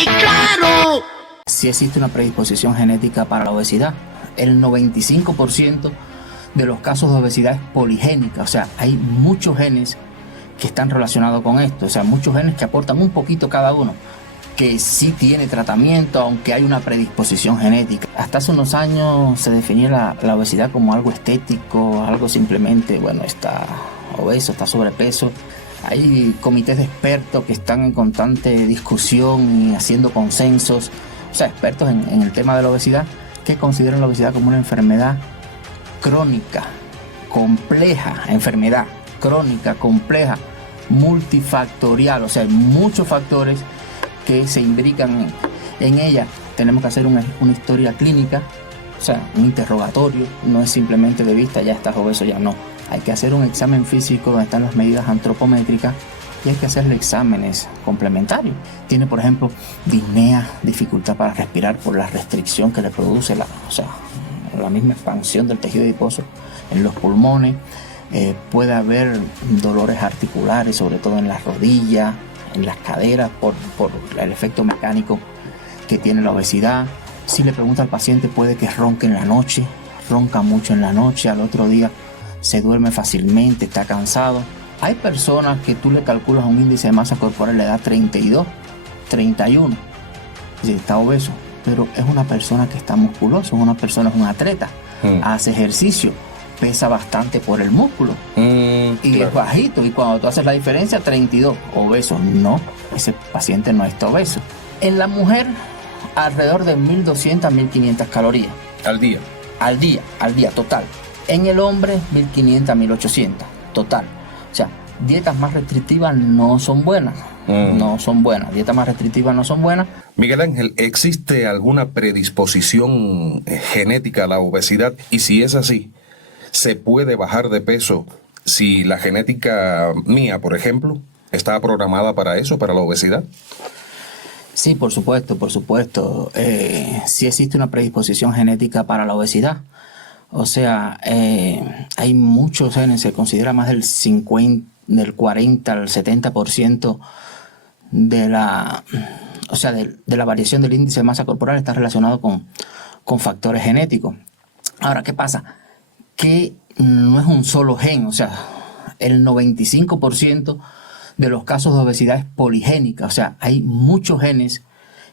Y claro, sí existe una predisposición genética para la obesidad. El 95% de los casos de obesidad es poligénica, o sea, hay muchos genes que están relacionados con esto, o sea, muchos genes que aportan un poquito cada uno, que sí tiene tratamiento, aunque hay una predisposición genética. Hasta hace unos años se definía la obesidad como algo estético, algo simplemente, bueno, está obeso, está sobrepeso. Hay comités de expertos que están en constante discusión y haciendo consensos, o sea, expertos en el tema de la obesidad, que consideran la obesidad como una enfermedad crónica, compleja, enfermedad crónica, compleja, multifactorial, o sea, hay muchos factores que se imbrican en ella. Tenemos que hacer una historia clínica, o sea, un interrogatorio, no es simplemente de vista, ya estás obeso, ya no. Hay que hacer un examen físico donde están las medidas antropométricas y hay que hacerle exámenes complementarios. Tiene, por ejemplo, disnea, dificultad para respirar por la restricción que le produce la misma expansión del tejido adiposo en los pulmones. Puede haber dolores articulares, sobre todo en las rodillas, en las caderas, por el efecto mecánico que tiene la obesidad. Si le pregunta al paciente, puede que ronque en la noche, ronca mucho en la noche, al otro día se duerme fácilmente, está cansado. Hay personas que tú le calculas un índice de masa corporal en la edad 32, 31, y está obeso, pero es una persona que está musculosa, es un atleta, hace ejercicio, pesa bastante por el músculo y claro, es bajito, y cuando tú haces la diferencia, 32, obeso, no, ese paciente no está obeso. En la mujer, alrededor de 1200 a 1500 calorías al día total. En el hombre, 1500 a 1800 total. O sea, dietas más restrictivas no son buenas. Dietas más restrictivas no son buenas. Miguel Ángel, ¿existe alguna predisposición genética a la obesidad? Y si es así, ¿se puede bajar de peso si la genética mía, por ejemplo, está programada para eso, para la obesidad? Sí, por supuesto. Sí existe una predisposición genética para la obesidad. O sea, hay muchos genes, se considera más del 40 al 70% de la variación del índice de masa corporal está relacionado con factores genéticos. Ahora, ¿qué pasa? Que no es un solo gen, o sea, el 95% de los casos de obesidad es poligénica, o sea, hay muchos genes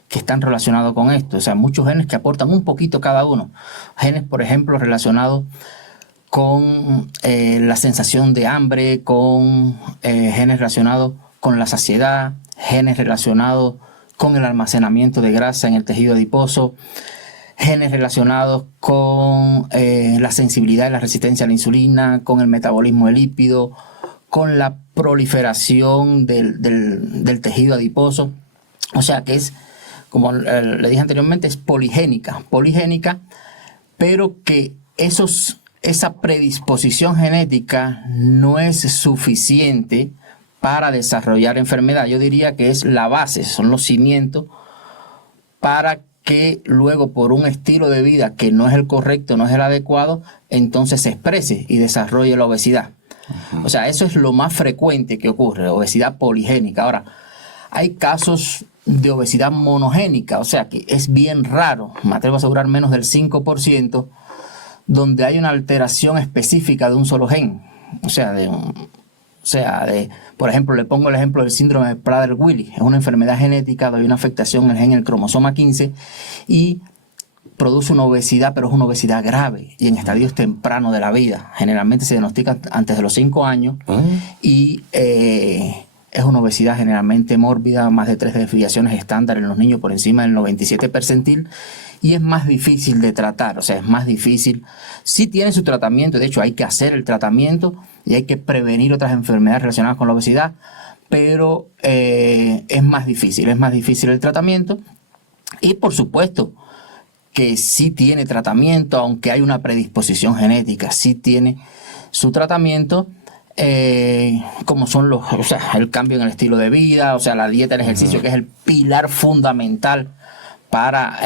que están relacionados con esto, o sea, muchos genes que aportan un poquito cada uno. Genes, por ejemplo, relacionados con la sensación de hambre, con genes relacionados con la saciedad, genes relacionados con el almacenamiento de grasa en el tejido adiposo, genes relacionados con la sensibilidad y la resistencia a la insulina, con el metabolismo de lípidos, con la proliferación del tejido adiposo. O sea que es, como le dije anteriormente, es poligénica, pero que esa predisposición genética no es suficiente para desarrollar enfermedad. Yo diría que es la base, son los cimientos para que luego, por un estilo de vida que no es el correcto, no es el adecuado, entonces se exprese y desarrolle la obesidad. O sea, eso es lo más frecuente que ocurre, obesidad poligénica. Ahora, hay casos de obesidad monogénica, o sea que es bien raro, me atrevo a asegurar menos del 5%, donde hay una alteración específica de un solo gen. Por ejemplo, le pongo el ejemplo del síndrome de Prader-Willi. Es una enfermedad genética donde hay una afectación en el gen, el cromosoma 15, y produce una obesidad, pero es una obesidad grave y en estadios tempranos de la vida. Generalmente se diagnostica antes de los 5 años y es una obesidad generalmente mórbida, más de 3 desviaciones estándar en los niños por encima del 97 percentil, y es más difícil de tratar, o sea, es más difícil. Sí tiene su tratamiento, de hecho hay que hacer el tratamiento y hay que prevenir otras enfermedades relacionadas con la obesidad, pero es más difícil el tratamiento. Y por supuesto que sí tiene tratamiento, aunque hay una predisposición genética, sí tiene su tratamiento, como son el cambio en el estilo de vida, o sea, la dieta, el ejercicio, que es el pilar fundamental para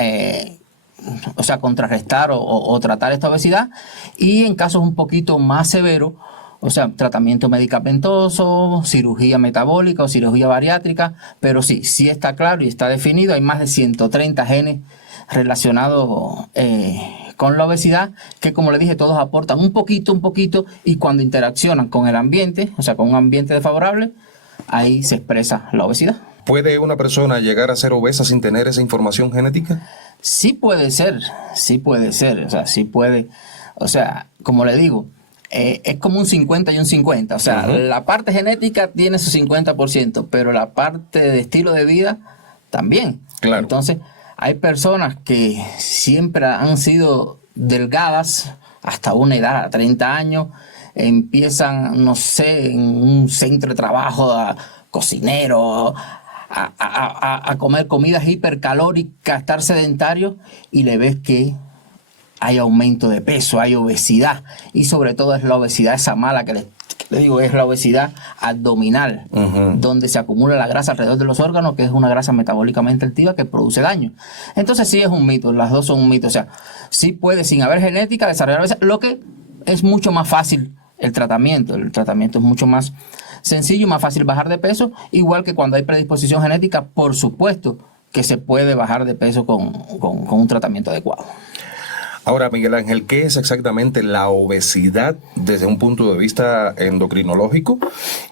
contrarrestar o tratar esta obesidad. Y en casos un poquito más severos, O sea, tratamiento medicamentoso, cirugía metabólica o cirugía bariátrica, pero sí está claro y está definido. Hay más de 130 genes relacionados con la obesidad, que como le dije, todos aportan un poquito, y cuando interaccionan con el ambiente, o sea, con un ambiente desfavorable, ahí se expresa la obesidad. ¿Puede una persona llegar a ser obesa sin tener esa información genética? Sí puede ser, o sea, sí puede, o sea, como le digo, es como un 50 y un 50, o sea, la parte genética tiene su 50%, pero la parte de estilo de vida también. Claro. Entonces, hay personas que siempre han sido delgadas hasta una edad, a 30 años, empiezan, no sé, en un centro de trabajo, cocinero, a comer comidas hipercalóricas, estar sedentario, y le ves que hay aumento de peso, hay obesidad, y sobre todo es la obesidad esa mala que le digo, es la obesidad abdominal, donde se acumula la grasa alrededor de los órganos, que es una grasa metabólicamente activa que produce daño. Entonces sí es un mito, las dos son un mito, o sea, sí puede sin haber genética desarrollar obesidad, lo que es mucho más fácil el tratamiento es mucho más sencillo y más fácil bajar de peso, igual que cuando hay predisposición genética, por supuesto que se puede bajar de peso con un tratamiento adecuado. Ahora, Miguel Ángel, ¿qué es exactamente la obesidad desde un punto de vista endocrinológico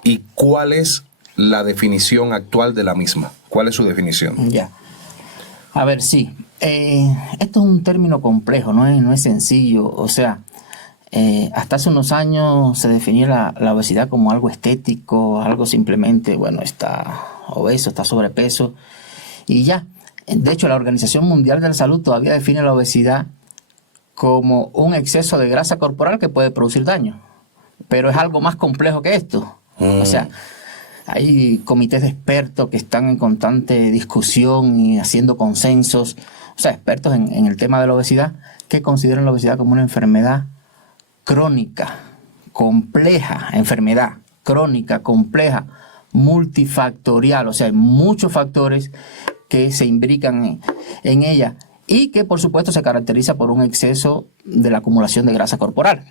y cuál es la definición actual de la misma? ¿Cuál es su definición? Ya. A ver, sí. Esto es un término complejo, no es sencillo. O sea, hasta hace unos años se definía la obesidad como algo estético, algo simplemente, bueno, está obeso, está sobrepeso y ya. De hecho, la Organización Mundial de la Salud todavía define la obesidad como un exceso de grasa corporal que puede producir daño. Pero es algo más complejo que esto. O sea, hay comités de expertos que están en constante discusión y haciendo consensos. O sea, expertos en el tema de la obesidad, que consideran la obesidad como una enfermedad crónica, compleja, multifactorial. O sea, hay muchos factores que se imbrican en ella, y que por supuesto se caracteriza por un exceso de la acumulación de grasa corporal.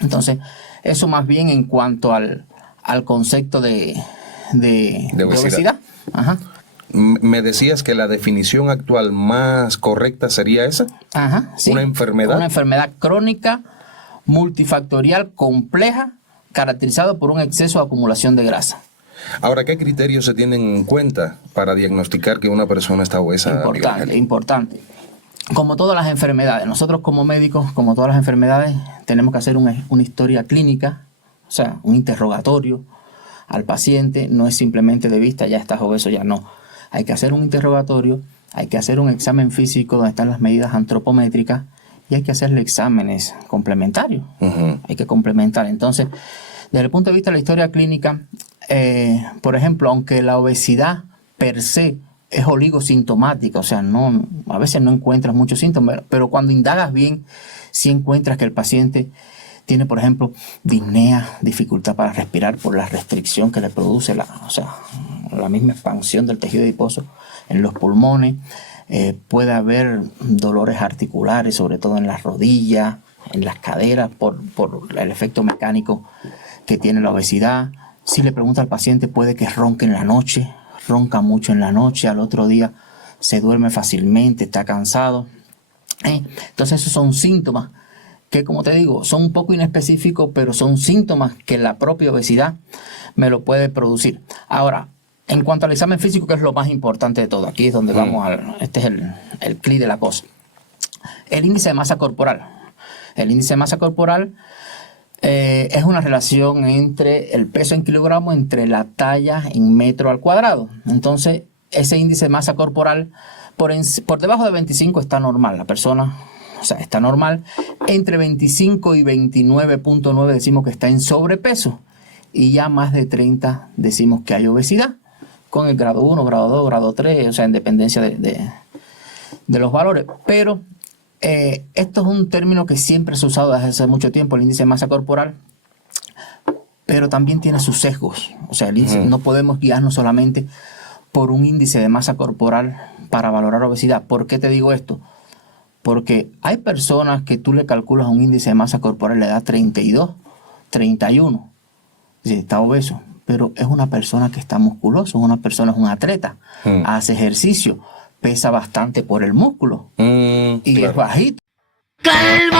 Entonces, eso más bien en cuanto al concepto de obesidad. Ajá. Me decías que la definición actual más correcta sería esa. Ajá, sí. Una enfermedad crónica, multifactorial, compleja, caracterizado por un exceso de acumulación de grasa. Ahora, ¿qué criterios se tienen en cuenta para diagnosticar que una persona está obesa? Importante. Como todas las enfermedades, nosotros como médicos, como todas las enfermedades, tenemos que hacer una historia clínica, o sea, un interrogatorio al paciente. No es simplemente de vista, ya estás obeso, ya no. Hay que hacer un interrogatorio, hay que hacer un examen físico donde están las medidas antropométricas y hay que hacerle exámenes complementarios. Hay que complementar. Entonces, desde el punto de vista de la historia clínica, por ejemplo, aunque la obesidad per se es oligosintomática, o sea, a veces no encuentras muchos síntomas, pero cuando indagas bien, sí encuentras que el paciente tiene, por ejemplo, disnea, dificultad para respirar por la restricción que le produce la misma expansión del tejido adiposo en los pulmones. Puede haber dolores articulares, sobre todo en las rodillas, en las caderas, por el efecto mecánico que tiene la obesidad. Si le pregunta al paciente, puede que ronque en la noche, ronca mucho en la noche, al otro día se duerme fácilmente, está cansado. Entonces esos son síntomas que, como te digo, son un poco inespecíficos, pero son síntomas que la propia obesidad me lo puede producir. Ahora, en cuanto al examen físico, que es lo más importante de todo, aquí es donde vamos este es el clic de la cosa. El índice de masa corporal. El índice de masa corporal es una relación entre el peso en kilogramos entre la talla en metro al cuadrado. Entonces, ese índice de masa corporal por debajo de 25 está normal. La persona, o sea, está normal. Entre 25 y 29.9 decimos que está en sobrepeso. Y ya más de 30 decimos que hay obesidad. Con el grado 1, grado 2, grado 3, o sea, en dependencia de los valores. Pero esto es un término que siempre se ha usado desde hace mucho tiempo, el índice de masa corporal, pero también tiene sus sesgos. O sea, el índice, no podemos guiarnos solamente por un índice de masa corporal para valorar obesidad. ¿Por qué te digo esto? Porque hay personas que tú le calculas un índice de masa corporal, le da 32, 31. Sí, está obeso, pero es una persona que está musculoso, es un atleta, hace ejercicio, pesa bastante por el músculo y claro. es bajito. Calma.